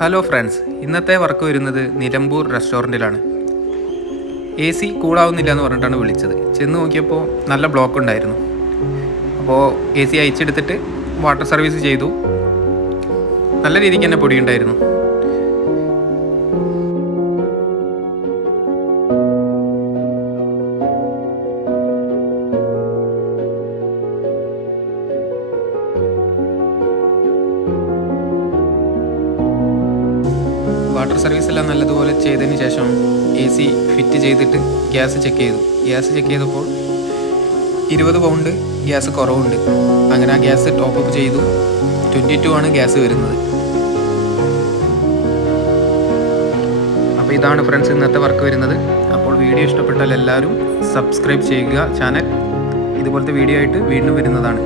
Hello friends, ഇന്നത്തെ work വരുന്നത് Nilambur റെസ്റ്റോറൻറ്റിലാണ്. A C കൂളാവുന്നില്ല എന്ന് പറഞ്ഞിട്ടാണ് വിളിച്ചത്. ചെന്ന് നോക്കിയപ്പോൾ നല്ല ബ്ലോക്ക് ഉണ്ടായിരുന്നു. അപ്പോൾ എ സി അയച്ചെടുത്തിട്ട് വാട്ടർ സർവീസ് ചെയ്തു. നല്ല രീതിക്ക് തന്നെ പൊടിയുണ്ടായിരുന്നു. വാട്ടർ സർവീസ് എല്ലാം നല്ലതുപോലെ ചെയ്തതിന് ശേഷം എ സി ഫിറ്റ് ചെയ്തിട്ട് ഗ്യാസ് ചെക്ക് ചെയ്തു. ഗ്യാസ് ചെക്ക് ചെയ്തപ്പോൾ 20 പൗണ്ട് ഗ്യാസ് കുറവുണ്ട്. അങ്ങനെ ആ ഗ്യാസ് ടോപ്പ് അപ്പ് ചെയ്തു. 22 ആണ് ഗ്യാസ് വരുന്നത്. അപ്പോൾ ഇതാണ് ഫ്രണ്ട്സ് ഇന്നത്തെ വർക്ക് വരുന്നത്. അപ്പോൾ വീഡിയോ ഇഷ്ടപ്പെട്ടാൽ എല്ലാവരും സബ്സ്ക്രൈബ് ചെയ്യുക ചാനൽ. ഇതുപോലത്തെ വീഡിയോ ആയിട്ട് വീണ്ടും വരുന്നതാണ്.